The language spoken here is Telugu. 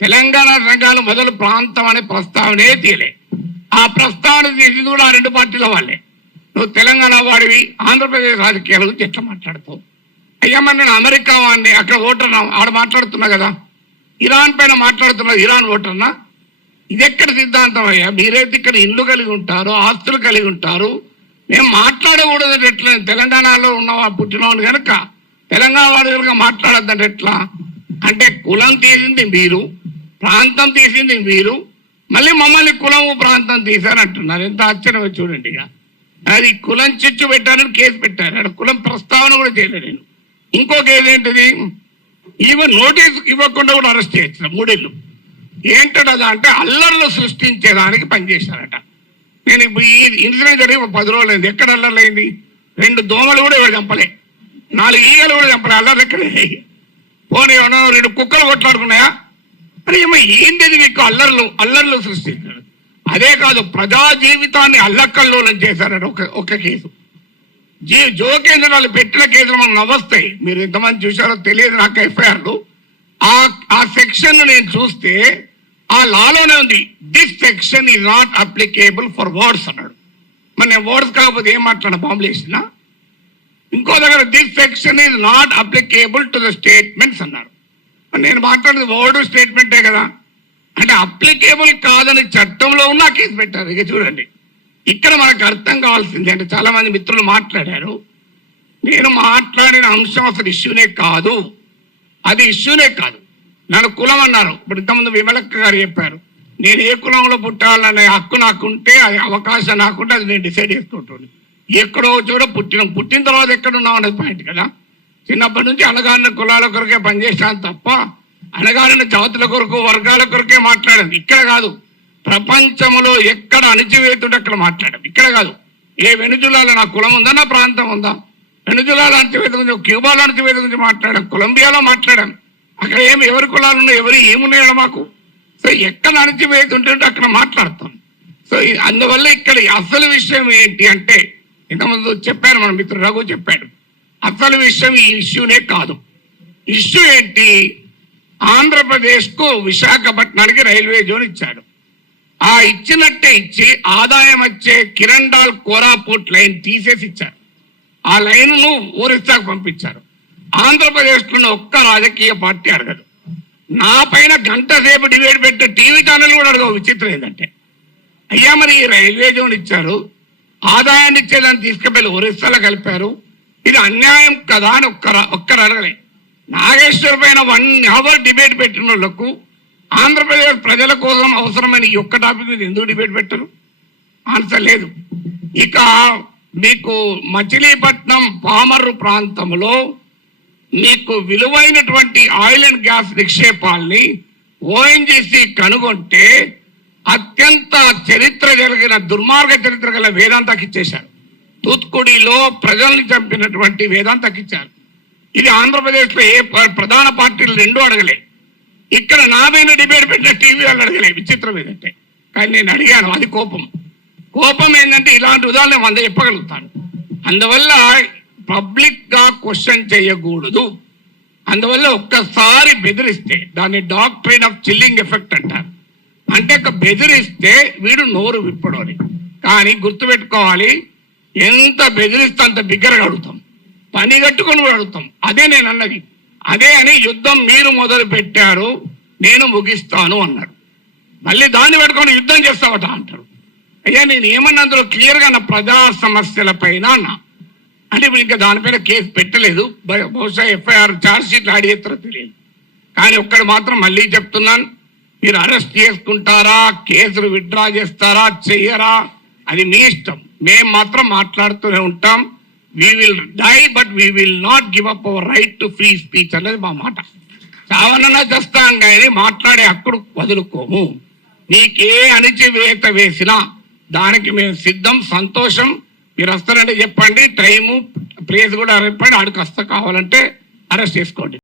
తెలంగాణ సంఘాలు మొదలు ప్రాంతం అనే ప్రస్తావనే తీయలే. ఆ ప్రస్తావన తీసింది కూడా ఆ రెండు పార్టీల వాళ్ళే. నువ్వు తెలంగాణ వాడివి ఆంధ్రప్రదేశ్ రాజకీయాల గురించి ఎట్లా మాట్లాడుతావు? అయ్యా మరి నేను అమెరికా వాడిని, అక్కడ ఓటర్నా, ఆడ మాట్లాడుతున్నా కదా. ఇరాన్ పైన మాట్లాడుతున్నా, ఇరాన్ ఓటర్నా? ఇది ఎక్కడ సిద్ధాంతం అయ్యా? మీరైతే ఇక్కడ ఇల్లు కలిగి ఉంటారు, ఆస్తులు కలిగి ఉంటారు. మేము మాట్లాడకూడదు ఎట్లా? తెలంగాణలో ఉన్నవా పుట్టినవాడు కనుక తెలంగాణ వాడు కనుక మాట్లాడద్దంటే ఎట్లా? అంటే కులం తీసింది మీరు, ప్రాంతం తీసింది మీరు, మళ్ళీ మమ్మల్ని కులము ప్రాంతం తీశారంటున్నారు. ఎంత ఆశ్చర్యం చూడండి. ఇక అది కులం చిచ్చు పెట్టారని కేసు పెట్టారు. అక్కడ కులం ప్రస్తావన కూడా చేయలేదు నేను. ఇంకో కేసు ఏంటిది, ఈవెన్ నోటీస్ ఇవ్వకుండా కూడా అరెస్ట్ చేసిన 3 ఏళ్ళు. ఏంటదా అంటే అల్లర్లు సృష్టించేదానికి పనిచేశారట. నేను ఇప్పుడు ఈ ఇన్సిడెంట్ జరిగి 10 రోజులు అయింది. ఎక్కడ అల్లర్లు అయింది? 2 దోమలు కూడా ఎవరు చంపలే, 4 ఈగలు కూడా చంపలే. అల్లర్లు ఎక్కడే? పోనీ 2 కుక్కలు కొట్లాడుకున్నాయా? అని ఏమో ఏంటిది మీకు అల్లర్లు సృష్టించారు. అదే కాదు, ప్రజా జీవితాన్ని అల్లకల్లోలం చేశారట. ఒక కేసు జోకేంద్రాలు పెట్టిన కేసులు మనకు నవ్వొస్తాయి. మీరు ఎంతమంది చూశారో తెలియదు నాకు. ఎఫ్ఐఆర్లు ఆ సెక్షన్ నేను చూస్తే ఆ లాలోనే ఉంది, this section is not applicable for words అన్నాడు. మరి నేను వర్డ్స్ కాకపోతే ఏం మాట్లాడిన? బాంబులు వేసినా. ఇంకో దగ్గర this section is not applicable to the statements అన్నారు. నేను మాట్లాడేది వర్డ్ స్టేట్మెంటే కదా. అంటే అప్లికేబుల్ కాదని చట్టంలో ఉన్న కేసు పెట్టారు. ఇక చూడండి, ఇక్కడ మనకు అర్థం కావాల్సింది అంటే చాలా మంది మిత్రులు మాట్లాడారు. నేను మాట్లాడిన అంశం అసలు ఇష్యూనే కాదు, అది ఇష్యూనే కాదు. నన్ను కులం అన్నారు. ఇప్పుడు ఇంతకుముందు విమలక్క గారు చెప్పారు, నేను ఏ కులంలో పుట్టాలనే హక్కు నాకుంటే, అది అవకాశం నాకుంటే అది నేను డిసైడ్ చేసుకుంటాను. ఎక్కడో చోట పుట్టిన తర్వాత ఎక్కడున్నాం అనేది పాయింట్ కదా. చిన్నప్పటి నుంచి అణగారిన కులాల కొరకే పనిచేశాను తప్ప అణగారిన జాతుల కొరకు వర్గాల కొరకే మాట్లాడాను. ఇక్కడ కాదు, ప్రపంచంలో ఎక్కడ అణిచివేతుంటే అక్కడ మాట్లాడాం. ఇక్కడ కాదు, ఏ వెనుజులాలో నా కులం ఉందా, నా ప్రాంతం ఉందా? వెనుజులాలో అణచివేత గురించి, క్యూబాలో అణచివేత గురించి మాట్లాడాం, కొలంబియాలో మాట్లాడాం. అక్కడ ఎవరి కులాలు ఉన్నాయి, ఏమున్నాయో మాకు. సో ఎక్కడ అణచివేత ఉంటుంటే అక్కడ మాట్లాడతాం. సో అందువల్ల ఇక్కడ అసలు విషయం ఏంటి అంటే, ఇంతకుముందు చెప్పారు మన మిత్రుడు రఘు చెప్పాడు, అసలు విషయం ఈ ఇష్యూనే కాదు. ఇష్యూ ఏంటి? ఆంధ్రప్రదేశ్కు విశాఖపట్నానికి రైల్వే జోన్ ఇచ్చాడు. ఆ ఇచ్చినట్టే ఇచ్చి ఆదాయం వచ్చే కిరండాల్ కోరాపుట్ లైన్ తీసేసి ఇచ్చారు. ఆ లైన్ను ఒరిస్సాకు పంపించారు. ఆంధ్రప్రదేశ్లో ఒక్క రాజకీయ పార్టీ అడగదు. నా పైన గంట సేపు డిబేట్ పెట్టే టీవీ ఛానల్ కూడా అడగవు. విచిత్రం ఏంటంటే, అయ్యా మరి ఈ రైల్వే జోన్ ఇచ్చారు, ఆదాయాన్ని ఇచ్చేదాన్ని తీసుకుపోయి ఒరిస్సాలో కలిపారు, ఇది అన్యాయం కదా అని ఒక్కరు అడగలే. నాగేశ్వర్ పైన 1 అవర్ డిబేట్ పెట్టిన వాళ్ళకు ఆంధ్రప్రదేశ్ ప్రజల కోసం అవసరమైన ఈ ఒక్క టాపిక్ మీద ఎందుకు డిబేట్ పెట్టరు? ఆన్సర్ లేదు. ఇక మీకు మచిలీపట్నం పామర్రు ప్రాంతంలో మీకు విలువైనటువంటి ఆయిల్ అండ్ గ్యాస్ నిక్షేపాల్ని ఓఎన్జీసీ కనుగొంటే అత్యంత చరిత్ర కలిగిన దుర్మార్గ చరిత్ర గల వేదాంతకి ఇచ్చేశారు. తూత్కుడిలో ప్రజల్ని చంపినటువంటి వేదాంతకి ఇచ్చారు. ఇది ఆంధ్రప్రదేశ్లో ఏ ప్రధాన పార్టీలు 2 అడగలే. ఇక్కడ నా మీద డిబేట్ పెట్టిన టీవీ వాళ్ళు అడగలే. విచిత్రం ఏంటంటే, కానీ నేను అడిగాను. అది కోపం ఏంటంటే ఇలాంటి ఉదాహరణ 100 చెప్పగలుగుతాను. అందువల్ల పబ్లిక్ గా క్వశ్చన్ చేయకూడదు. అందువల్ల ఒక్కసారి బెదిరిస్తే దాన్ని డాక్ట్రైన్ ఆఫ్ చిల్లింగ్ ఎఫెక్ట్ అంటారు. అంటే బెదిరిస్తే వీడు నోరు విప్పడని. కానీ గుర్తుపెట్టుకోవాలి, ఎంత బెదిరిస్తే అంత బిగ్గరగా అడుగుతాం, పని కట్టుకొని కూడా అడుగుతాం. అదే నేను అన్నది. అదే అని యుద్ధం మీరు మొదలు పెట్టారు, నేను ముగిస్తాను అన్నారు. మళ్ళీ దాన్ని పెట్టుకొని యుద్ధం చేస్తావట అంటారు. అయ్యా నేను ఏమన్నా అందులో క్లియర్గా నా ప్రజా సమస్యల పైన అన్నా. అంటే ఇప్పుడు ఇంకా దానిపైన కేసు పెట్టలేదు. బహుశా ఎఫ్ఐఆర్ ఛార్జ్ షీట్లు ఆడిస్తారో తెలియదు. కానీ ఒక్కడు మాత్రం మళ్ళీ చెప్తున్నాను, మీరు అరెస్ట్ చేసుకుంటారా, కేసులు విత్డ్రా చేస్తారా, చెయ్యరా, అది మీ ఇష్టం. మేము మాత్రం మాట్లాడుతూనే ఉంటాం. We will die, but we will not give up our right to free speech అనేది మా మాట. చావనన్నా చేస్తాం కానీ మాట్లాడే హక్కును వదులుకోము. నీకే అణిచివేత వేసినా దానికి మేము సిద్ధం. సంతోషం. మీరు వస్తారంటే చెప్పండి, టైము ప్లేస్ కూడా చెప్పండి, ఆడికి వస్తా. కావాలంటే అరెస్ట్ చేసుకోండి.